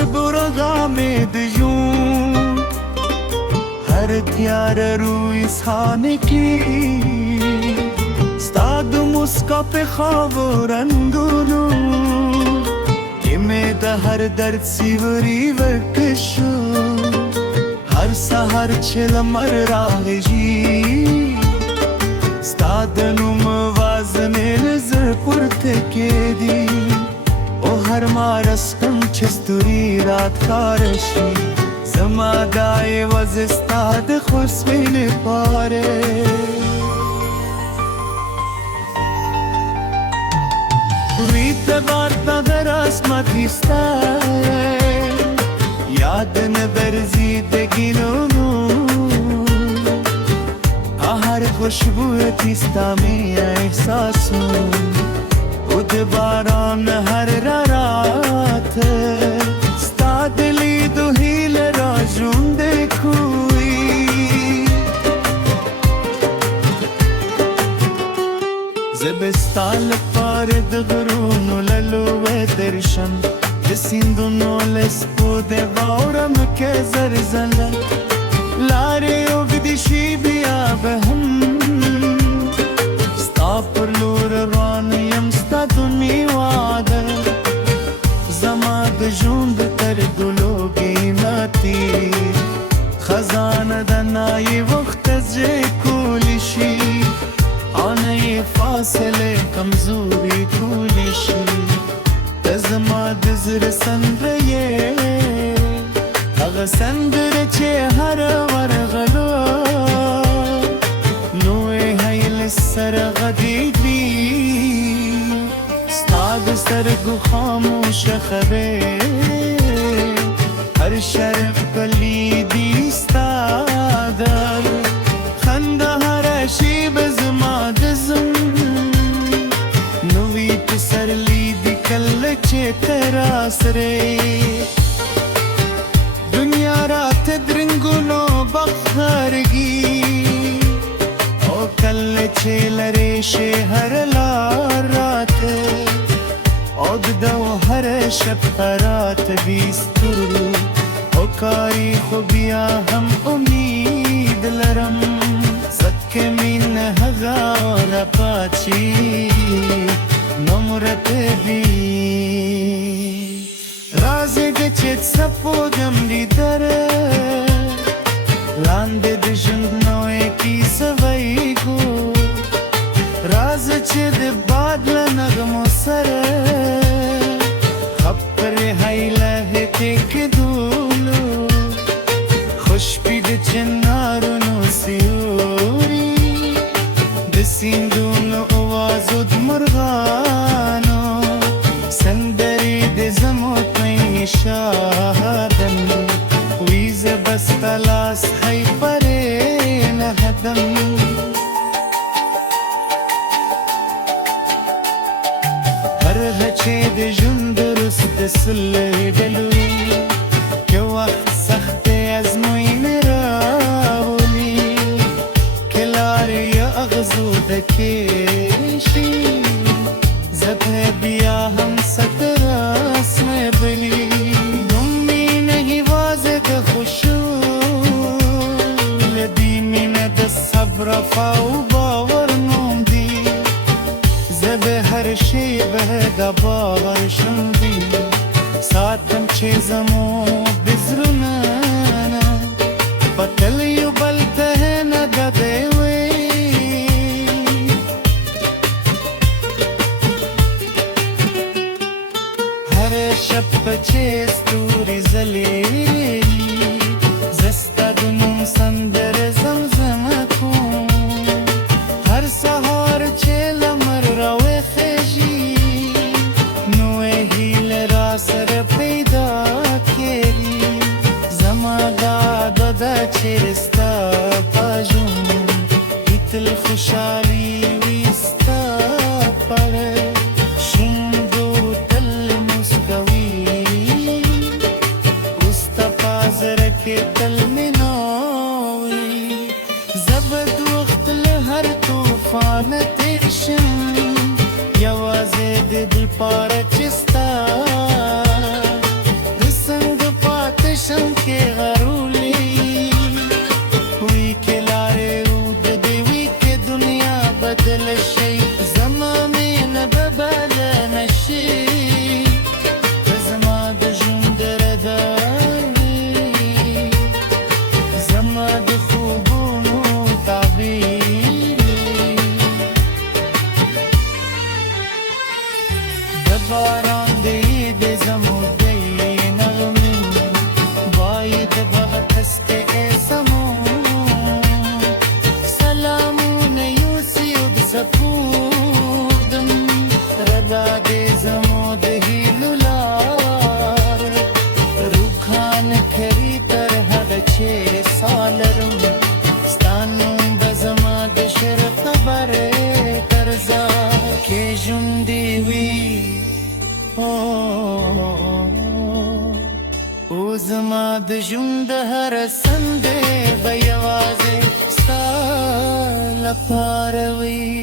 پر برغا میں دیوں ہر تیار روی سانے کی ستاد مسکا پہ خواب و رنگونو کہ میں دا ہر درد سیوری وکشو ہر سہر چھل مر راہجی ستاد نم وازنے نظر پرتے کے دی او ہر مارس کم چستوری رات کارشی زما دائے وزستاد خسبین پارے ریت بارتا در اسمت ہستا یاد نبرزی دگینونو ہر خوشبو تیستا میں احساسوں اد باران ہر رات ستا دلی دو ہیل راجون دیکھوئی زبستال پارد غرونو للوے درشن دسیندونو لسپو دے باورم کے زرزلن لارے اگدی شی بیا بہم ستا پر لور روانیم ستا دنی وعدہ زما دجوند تر گلو گیناتی خزان دنائی وقت جے کولیشی آنائی فاصلے کمزوری کولیشی تزما دزر سندریے اغا سندر چے ہر ورغلو نوے حیل سر غدیدی ستاد سرگو خاموش خبے ہر شرف کلیدی ستادر خندہ ہر شیب زما دزم نوی پسر لیدی کل چے تراسرے دنیا رات درنگونو بخارگی او کل چیل ریشے ہر لارات او دو ہر شب خرات بیستر او کاری خوبیا ہم امید لرم زک من ہزار پاچی نمرت بی رازه گچت سپودم لیدر لانده ده جند نوی کی سوی گو رازه چه ده باد لنغمو سر خبر حیله تک دولو خوش پید چنارو نو سیوری ده سیندونو اوازو دمرغانو سندری ده زموت شادم ویز بس تلاس حی پرین هدم هر هچه ده جن درست سلی دلوی که وقت سخت ازموین راولی که لاری اغزو دکیشی زبه بیا هم ستراس میں بلی نمی نہیں واضح خوشو لدی من صبر فاو باور نوم دی زب ہر شی بہدا باور شم دی ساتم چیزمو بزرنانا بطل یو بلته ندده شب پچه ستوری زلیلی زستا دنم سندر زمزم کن هر سهار چه لمر روی خیجی نوے ہیل را سر پیدا کری زما دادا دا چرستا پاجون ایتل خوشحالی ویستا پاره تل منوي زبد وقت لهر طوفان ترشم يوازي دل پارچستا رسنگ باران دی د زمودی نغمه باید بغت است اسمو سلامون یوسیود سپودم ردا د زمود هیلولار روخان کری تر هغه چې سالرم ستانم د زما د شرف خبره ترزا کې ژوندې وي او زما د ژوند هر سندې به یوازې ستا لپاره وي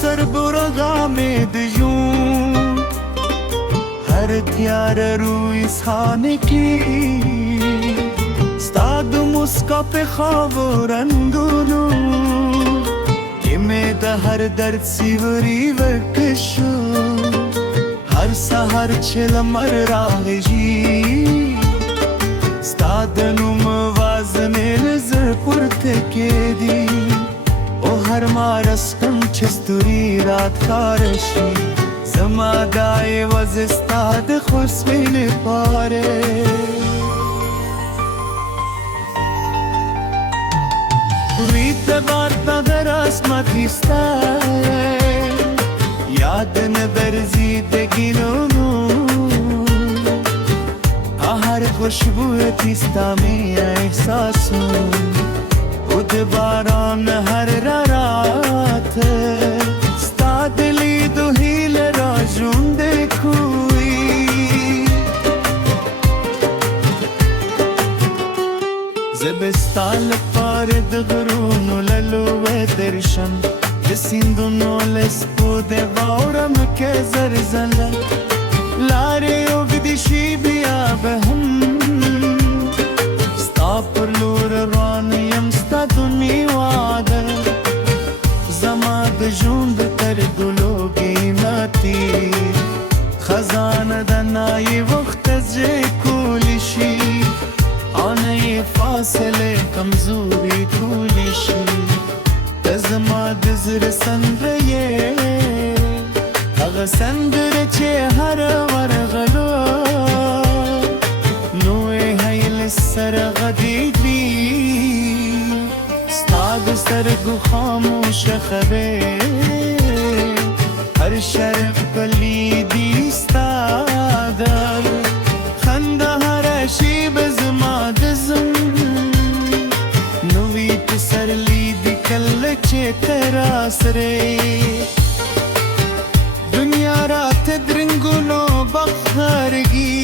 سر برغا میں دیوں ہر تیار روی سانے کی ستاد مسکا پہ خواب رنگولو کہ میں دا ہر درد سیوری وکشو ہر سہر چھل مر راہجی ستاد نم وازنے نظر پرتے کے دی هر مارسکم چستوری رات کارشی زما دای وزستاد خوشبین پاره وید بارد در اسمتی ستاره یاد نبرزید گیلونو هر خوشبوی تیستا می احساسون خود باران هر رات ستا دلی دو هیل را جونده کوی زبستان پارد غرونو للوه درشم دسیندونو لسپود غورم که زرزله لاره اگدشی بیا به هم ستا پر لور رانیم ستا دنی واده زما د ژوند تر ګلو قیمتي خزانه د نای وخت چې کولی شي آنه فاصله کمزوري کولی شي د زما د زړه سندره هغه سندره چې هر ورغلو نو هیل سره غدید وي ستاد سترګو خاموش خبر هر شرف کلیدی ستاد خنده هر شیب زما د زم نوی تسرلی دی کل چه تراسره دنیا رات درنگونو بخارگی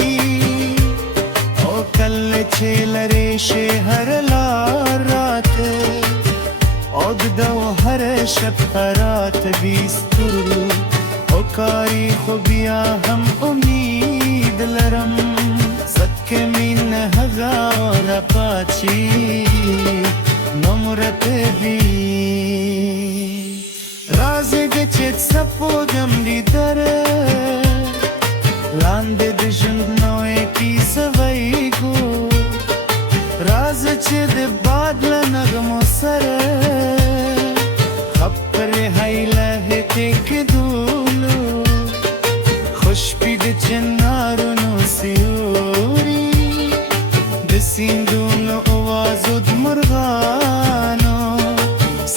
او کل چه لریشه هر لارات عقده و هر شب خرات بیسترو او کاری خوبیا هم امید لرم زد که مین هزار پاچی نمرت بی رازه گچت سپودم لیدره لانده د ژوند نوې کیسه وایګو راز چې د باد له نغمو سره خبرې هیله هتې کېدولو خوشبي د چنارونو سیوري د سیندونو اوازو د مرغانو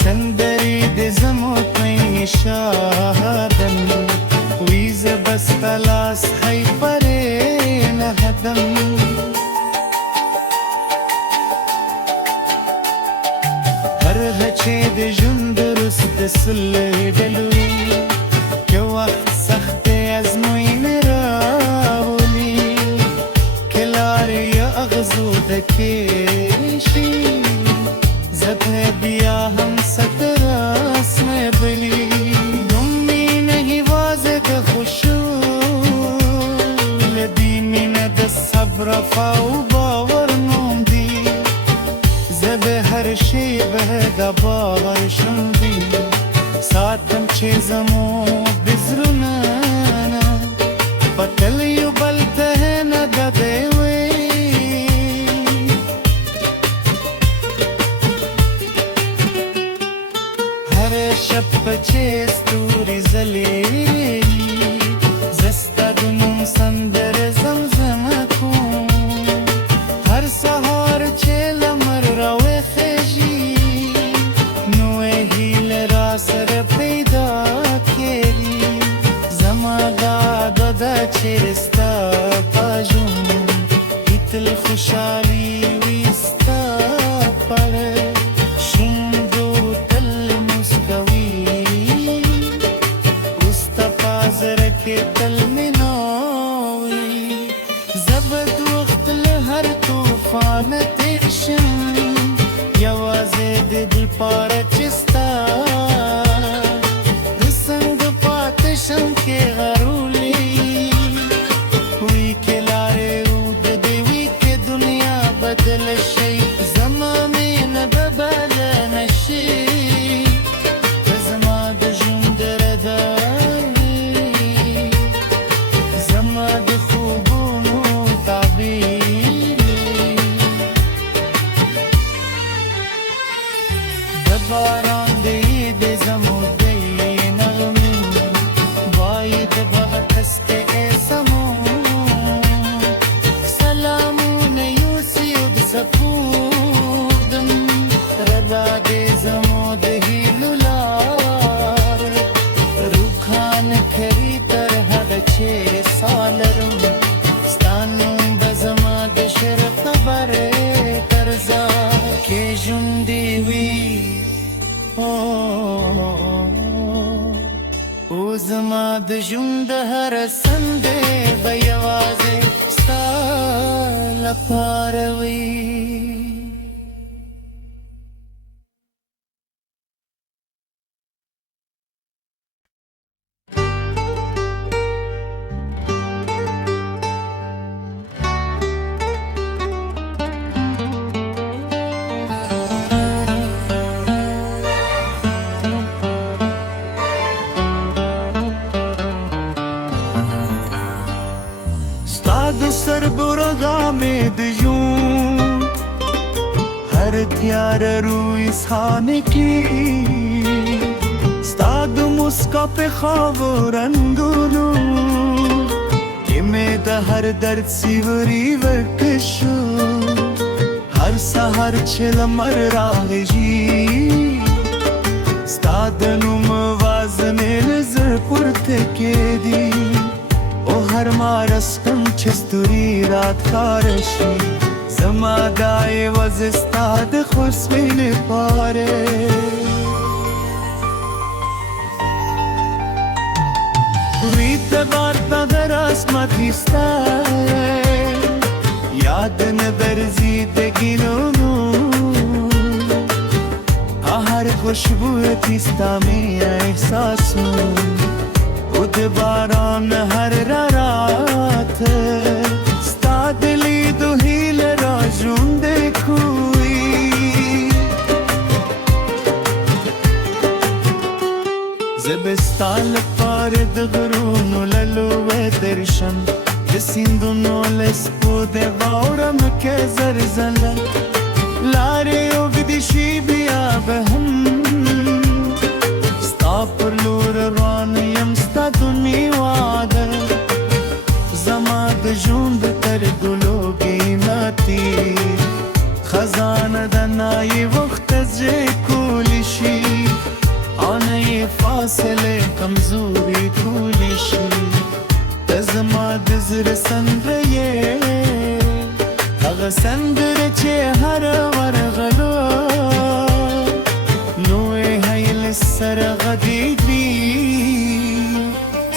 سندرې د زموت مې شاهدم ویزه بس تلاس هی پره نهدم هر هچه صبر او باور نوم دی زه به هر شی به د باور شم دی ساتم چې زموږ د زړونو نه په تل یو بل ته نه ډبې وي هر شب چې ستوري ځلېږي زه ستا د نوم سندرې زمزمه کوم هر سهار چې لمر راوخېږي نوې هیله را سره پیدا کېږي زما دا عادت ده چې ستا په ژوند کې تل خوشحالي وي ستا پر شونډو تل مسکوي اوس ته په زړه کې تل مینه وي زه به د وخت له هر طوفانه تېر شم یوازې د دل پاره چې ستا د څنګ پاتې شم کې غرولی وي کې لارې اوږدې وي کې دنیا بدله شي زما مینه به بله نه شي ته زما د ژوند رضا وي زما د خوبونو تعبیر د باران دی د زموږ دی نغمې وایي د بغت هسکې سمون سلامونه یوسي او د سپوږدم رضا دی زموږ د هیلو لار روښانه کوي تر حده چې ساه لرم ستا نوم به زما د شعر خبرې تر ځای کې ژوندی وي او زما د ژوند هره سندې به یوازې ستا لپاره وي ستا د سر برغا مې د ژوند هر تیاره روی سخانه کې ستا د مسکا په خاورو رنګونو کې مې د هر درد سیوري ورکشو هر سهار چې لمر راغږي ستا د نوم آواز مې له زړه پورته کېږي او هر مارس کم چې ستوري رات ښکاره شي زما دا یوازې ستا د خوشبویۍ لپاره وي د باد په هر اسمتي ستا یاد نه درځي د ګیلونو هر خوشبو تی ستا مې احساسون او د باران هر رات ستا د لیدو هیله را ژوندی کوي زه به ستا لپاره د غرونو له لوبې درشم د سیندونو له سپو د واورم کې زلزله لارې اوږدې شي بیا به هم ستا پر لور روان یم ستا دنیا واده زما د ژوند تر ګلو قیمتي خزانه د نایې وخت زه کولی شي آنه یې فاصله کمزوري کولی شي ته زما د زړه سندره یې هغه سندره چې هره ورغلو نوې هیلې سره غږېږي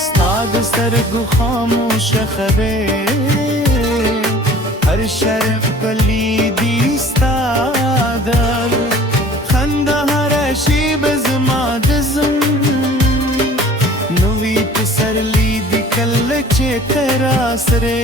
ستا د سترګو خاموشه خبرې هر شرف کلی دی ستا در خنده هره شیبه زما د زم نوې پسرلی دی کله چې ته راسره